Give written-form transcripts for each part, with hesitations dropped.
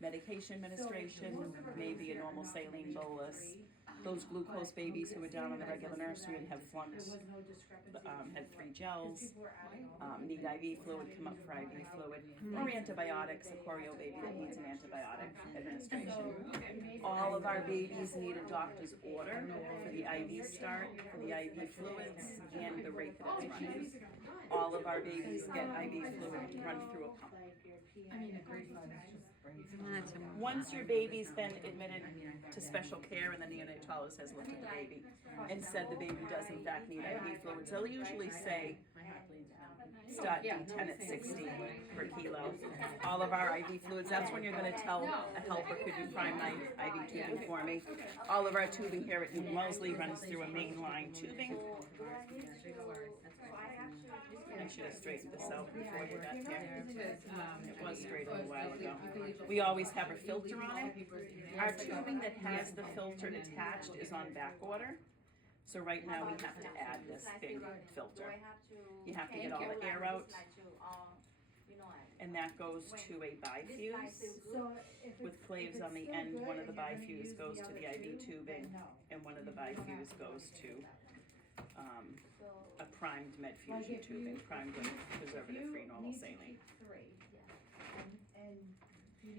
medication administration, maybe a normal saline bolus. Those glucose babies who were down in the regular nursery and have flunked, had 3 gels, need IV fluid, come up for IV fluid, or antibiotics, a choreo baby that needs an antibiotic administration. All of our babies need a doctor's order for the IV start, for the IV fluids, and the rate that it's running. All of our babies get IV fluid run through a pump. Once your baby's been admitted to special care and the neonatologist has looked at the baby and said the baby does in fact need IV fluids, they'll usually say start D10 at 60 per kilo. All of our IV fluids, that's when you're going to tell a helper, could you prime my IV tubing for me? All of our tubing here at Newton Wellesley runs through a mainline tubing. I should have straightened this out before we got here. It was straight a little while ago. We always have a filter on it. Our tubing that has the filter attached is on back order. So right now we have to add this big filter. You have to get all the air out. And that goes to a bifuse with claves on the end. One of the bifuse goes to the IV tubing, and one of the bifuse goes to a primed medfusion tubing, primed with preservative-free normal saline.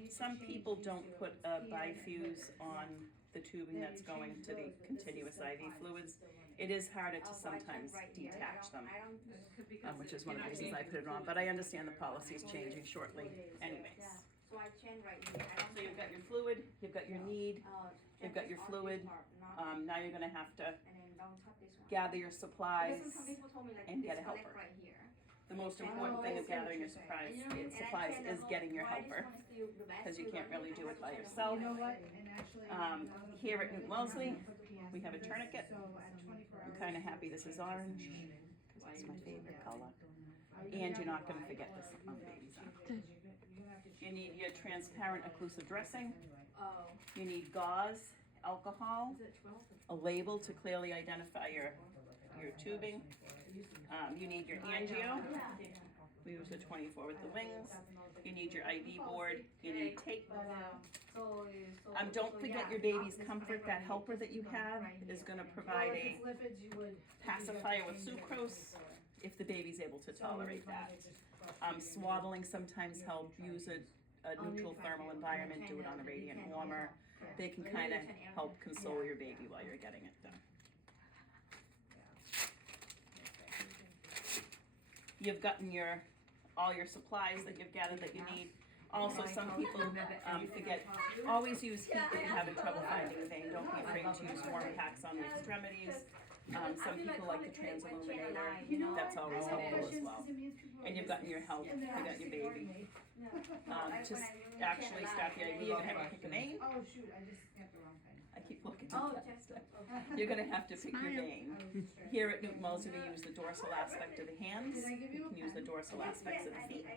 Some people don't put a bifuse on the tubing that's going to the continuous IV fluids. It is harder to sometimes detach them, which is one of the reasons I put it on, but I understand the policy is changing shortly anyways. So you've got your fluid, you've got your need, you've got your fluid. Now you're going to have to gather your supplies and get a helper. The most important thing of gathering your supplies is getting your helper, because you can't really do it by yourself. Here at Newton Wellesley, we have a tourniquet. I'm kind of happy this is orange, because it's my favorite color. And you're not going to forget this on the baby's arm. You need your transparent occlusive dressing. You need gauze, alcohol, a label to clearly identify your tubing. You need your angio. We use the 24 with the wings. You need your IV board. You need tape. Don't forget your baby's comfort. That helper that you have is going to provide a pacifier with sucrose if the baby's able to tolerate that. Swaddling sometimes help. Use a neutral thermal environment. Do it on a radiant warmer. They can kind of help console your baby while you're getting it done. You've gotten all your supplies that you've gathered that you need. Also, some people forget, always use heat if you're having trouble finding a vein. Don't be afraid to use warm packs on the extremities. Some people like the transilluminator. That's always helpful as well. And you've gotten your help. You got your baby. To actually start the IV, you're going to have to pick a vein. Oh shoot, I just got the wrong thing. I keep looking at that. You're going to have to pick your vein. Here at Newton Wellesley, we use the dorsal aspect of the hands. You can use the dorsal aspects of the feet.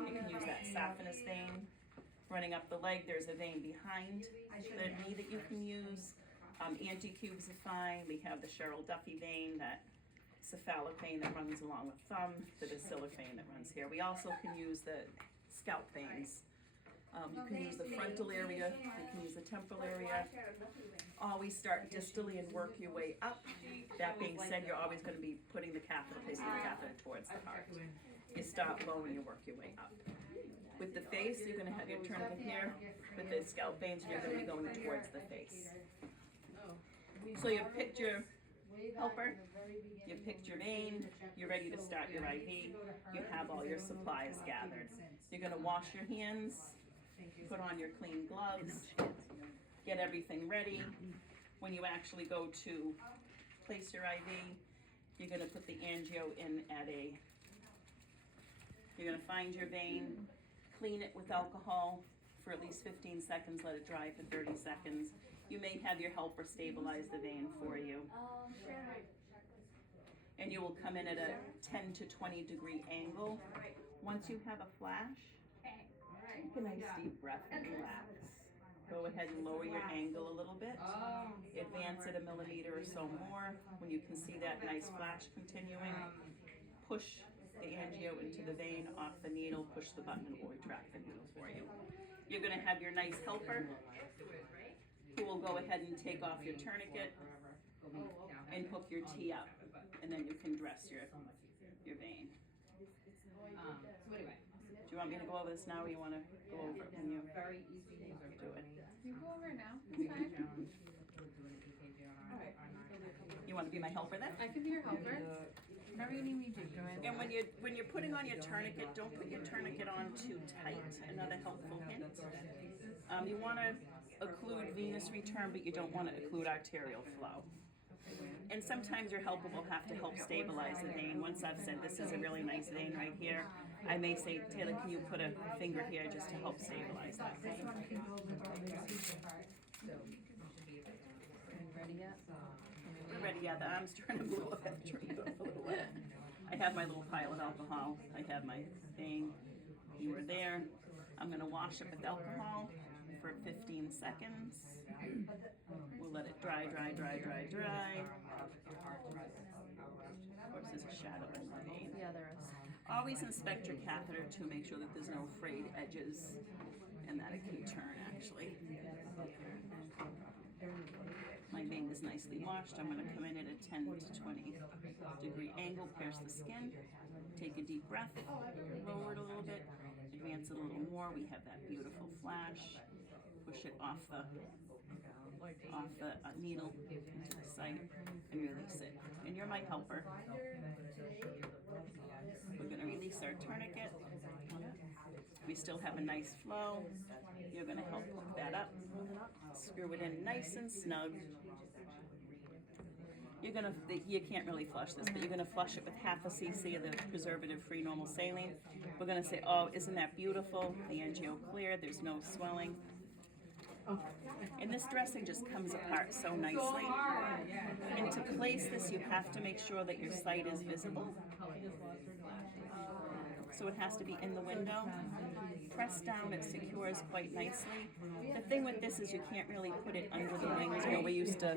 You can use that saphenous vein. Running up the leg, there's a vein behind the knee that you can use. Anticubes are fine. We have the Cheryl Duffy vein, that cephalic vein that runs along the thumb, the bacillic vein that runs here. We also can use the scalp veins. You can use the frontal area, you can use the temporal area. Always start distally and work your way up. That being said, you're always going to be putting the catheter, placing the catheter towards the heart. You start low and you work your way up. With the face, you're going to have your tourniquet here. With the scalp veins, you're going to be going towards the face. So you've picked your helper, you've picked your vein, you're ready to start your IV, you have all your supplies gathered. You're going to wash your hands, put on your clean gloves, get everything ready. When you actually go to place your IV, you're going to put the angio in you're going to find your vein, clean it with alcohol for at least 15 seconds, let it dry for 30 seconds. You may have your helper stabilize the vein for you. And you will come in at a 10 to 20 degree angle. Once you have a flash, take a nice deep breath and relax. Go ahead and lower your angle a little bit. Advance it a millimeter or so more. When you can see that nice flash continuing, push the angio into the vein, off the needle, push the button, and it will retract the needle for you. You're gonna have your nice helper who will go ahead and take off your tourniquet and hook your T up, and then you can dress your vein. So anyway. Do you want me to go over this now, or you wanna go over it when you Very easy things are do it? You go over it now, it's fine. Alright. You wanna be my helper then? I can be your helper. Whatever you need me to do, it. And when you're putting on your tourniquet, don't put your tourniquet on too tight. Another helpful hint. You wanna occlude venous return, but you don't wanna occlude arterial flow. And sometimes your helper will have to help stabilize the vein. Once I've said this is a really nice vein right here, I may say, Taylor, can you put a finger here just to help stabilize that vein? Ready yet? We're ready, yeah, the arm's turning blue. I have to turn it up a little bit. I have my little pile of alcohol. I have my thing. You were there. I'm gonna wash it with alcohol for 15 seconds. We'll let it dry, dry, dry, dry, dry. Of course, there's a shadow in the vein. Yeah, there is. Always inspect your catheter to make sure that there's no frayed edges and that it can turn actually. My vein is nicely washed. I'm gonna come in at a 10 to 20 degree angle, pierce the skin, take a deep breath, lower it a little bit, advance it a little more. We have that beautiful flash. Push it off the needle into the site and release it. And you're my helper. We're gonna release our tourniquet. We still have a nice flow. You're gonna help hook that up. Screw it in nice and snug. You can't really flush this, but you're gonna flush it with half a cc of the preservative-free normal saline. We're gonna say, oh, isn't that beautiful? The angio clear, there's no swelling. And this dressing just comes apart so nicely. And to place this, you have to make sure that your site is visible. So it has to be in the window. Press down, it secures quite nicely. The thing with this is you can't really put it under the wings. You know, we used to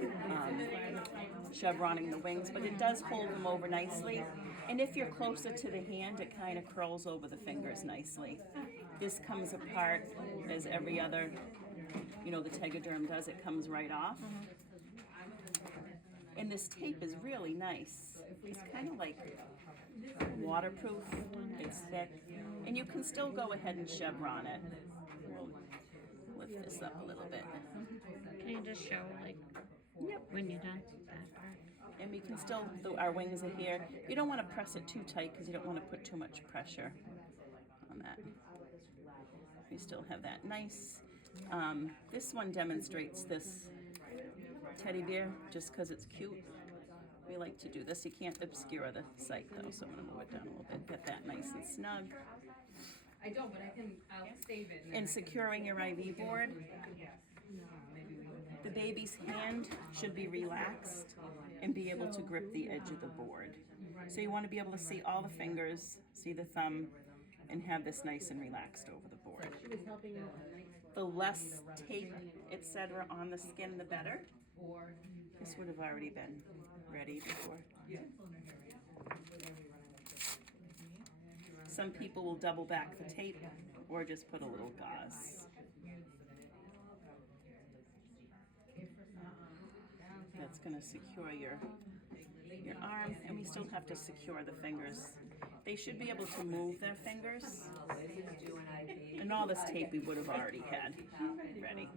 chevroning the wings, but it does hold them over nicely. And if you're closer to the hand, it kind of curls over the fingers nicely. This comes apart as every other, you know, the Tegaderm does. It comes right off. And this tape is really nice. It's kind of like waterproof. It's thick. And you can still go ahead and chevron it. We'll lift this up a little bit. Can you just show, like, when you're done? That part. And we can still, our wings are here. You don't want to press it too tight because you don't want to put too much pressure on that. We still have that nice. This one demonstrates this teddy bear just because it's cute. We like to do this. You can't obscure the site though, so I'm going to move it down a little bit. Get that nice and snug. I don't, but I'll save it. And securing your IV board. The baby's hand should be relaxed and be able to grip the edge of the board. So you want to be able to see all the fingers, see the thumb, and have this nice and relaxed over the board. The less tape, etc., on the skin, the better. This would have already been ready before. Some people will double back the tape or just put a little gauze. That's going to secure your arm, and we still have to secure the fingers. They should be able to move their fingers. And all this tape we would have already had ready.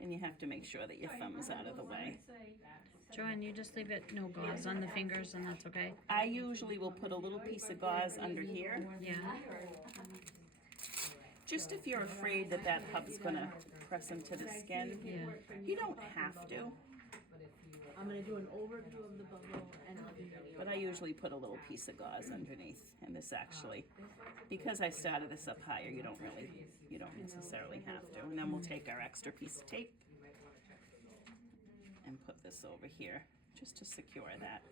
And you have to make sure that your thumb is out of the way. Joanne, you just leave it no gauze on the fingers and that's okay? I usually will put a little piece of gauze under here. Yeah. Just if you're afraid that that hub's gonna press into the skin. Yeah. You don't have to. I'm gonna do an overview of the bubble and I'll do video. But I usually put a little piece of gauze underneath, and this actually, because I started this up higher, you don't necessarily have to. And then we'll take our extra piece of tape and put this over here, just to secure that.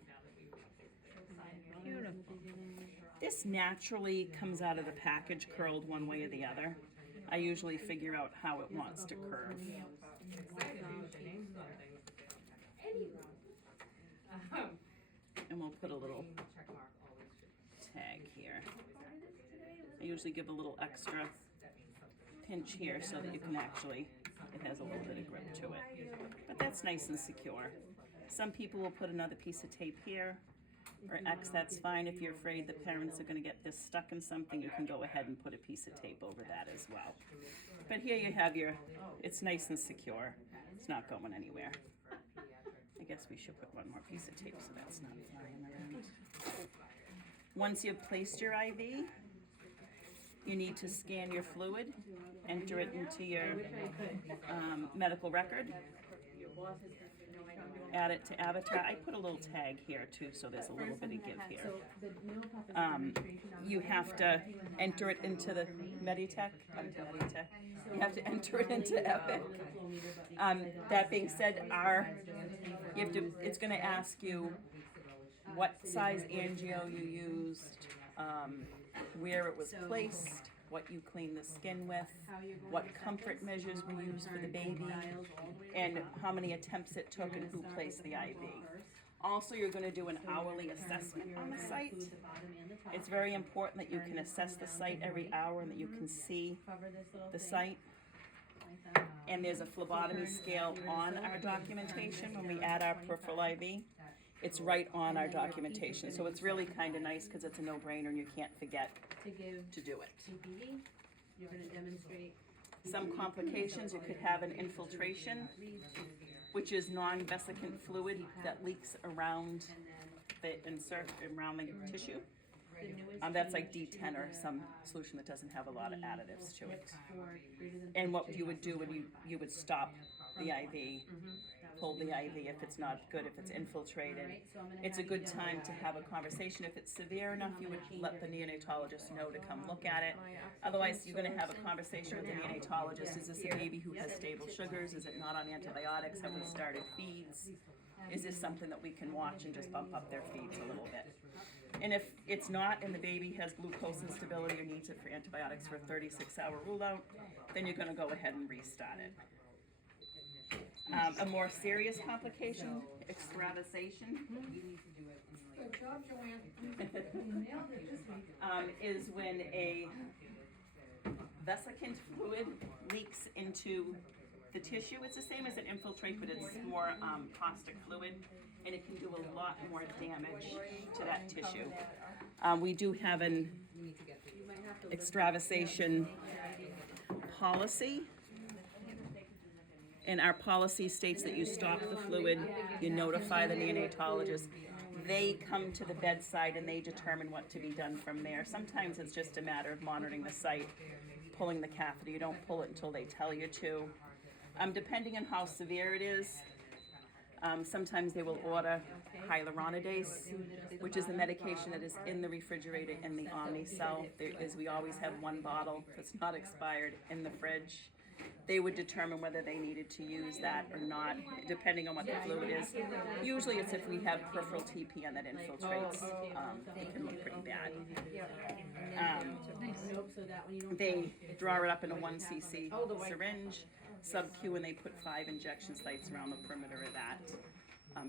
Beautiful. This naturally comes out of the package curled one way or the other. I usually figure out how it wants to curve. And we'll put a little tag here. I usually give a little extra pinch here so that you can actually, it has a little bit of grip to it. But that's nice and secure. Some people will put another piece of tape here, or X, that's fine. If you're afraid the parents are gonna get this stuck in something, you can go ahead and put a piece of tape over that as well. But here you have your, it's nice and secure. It's not going anywhere. I guess we should put one more piece of tape so that's not flying around. Once you've placed your IV, you need to scan your fluid, enter it into your medical record, add it to Avatar. I put a little tag here too, so there's a little bit of give here. You have to enter it into the Meditech. You have to enter it into Epic. That being said, it's going to ask you what size angio you used, where it was placed, what you cleaned the skin with, what comfort measures were used for the baby, and how many attempts it took and who placed the IV. Also, you're going to do an hourly assessment on the site. It's very important that you can assess the site every hour and that you can see the site. And there's a phlebotomy scale on our documentation when we add our peripheral IV. It's right on our documentation, so it's really kind of nice because it's a no-brainer and you can't forget to do it. You're gonna demonstrate. Some complications, you could have an infiltration, which is non-vesicant fluid that leaks around the insert, around the tissue. That's like D10 or some solution that doesn't have a lot of additives to it. And what you would do when you would stop the IV, pull the IV if it's not good, if it's infiltrated. It's a good time to have a conversation. If it's severe enough, you would let the neonatologist know to come look at it. Otherwise, you're going to have a conversation with the neonatologist. Is this a baby who has stable sugars? Is it not on antibiotics? Have we started feeds? Is this something that we can watch and just bump up their feeds a little bit? And if it's not and the baby has glucose instability or needs it for antibiotics for a 36-hour rule out, then you're going to go ahead and restart it. A more serious complication, extravasation, is when a vesicant fluid leaks into the tissue. It's the same as an infiltrate, but it's more caustic fluid, and it can do a lot more damage to that tissue. We do have an extravasation policy. And our policy states that you stop the fluid, you notify the neonatologist, they come to the bedside and they determine what to be done from there. Sometimes it's just a matter of monitoring the site, pulling the catheter. You don't pull it until they tell you to. Depending on how severe it is, sometimes they will order hyaluronidase, which is the medication that is in the refrigerator in the Omnicell. We always have one bottle that's not expired in the fridge. They would determine whether they needed to use that or not, depending on what the fluid is. Usually it's if we have peripheral TPN that infiltrates, it can be pretty bad. They draw it up in a 1 cc syringe, sub-Q, and they put 5 injection sites around the perimeter of that.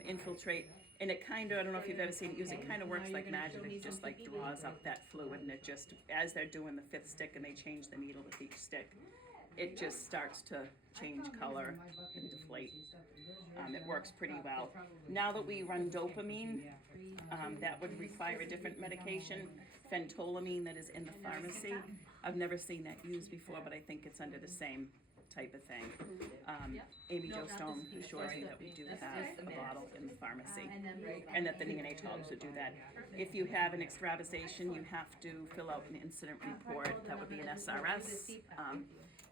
Infiltrate, and it kind of, I don't know if you've ever seen it used, it kind of works like magic. It just like draws up that fluid, and it just, as they're doing the 5th stick and they change the needle with each stick, it just starts to change color and deflate. It works pretty well. Now that we run dopamine, that would require a different medication, phentolamine, that is in the pharmacy. I've never seen that used before, but I think it's under the same type of thing. Amy Jo Stone assures me that we do have a bottle in the pharmacy, and that the neonatologist would do that. If you have an extravasation, you have to fill out an incident report. That would be an SRS.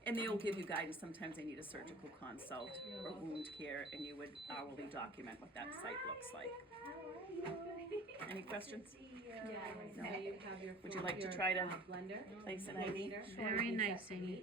And they'll give you guidance. Sometimes they need a surgical consult or wound care, and you would hourly document what that site looks like. Any questions? No? Would you like to try to place an IV? Very nice, Amy.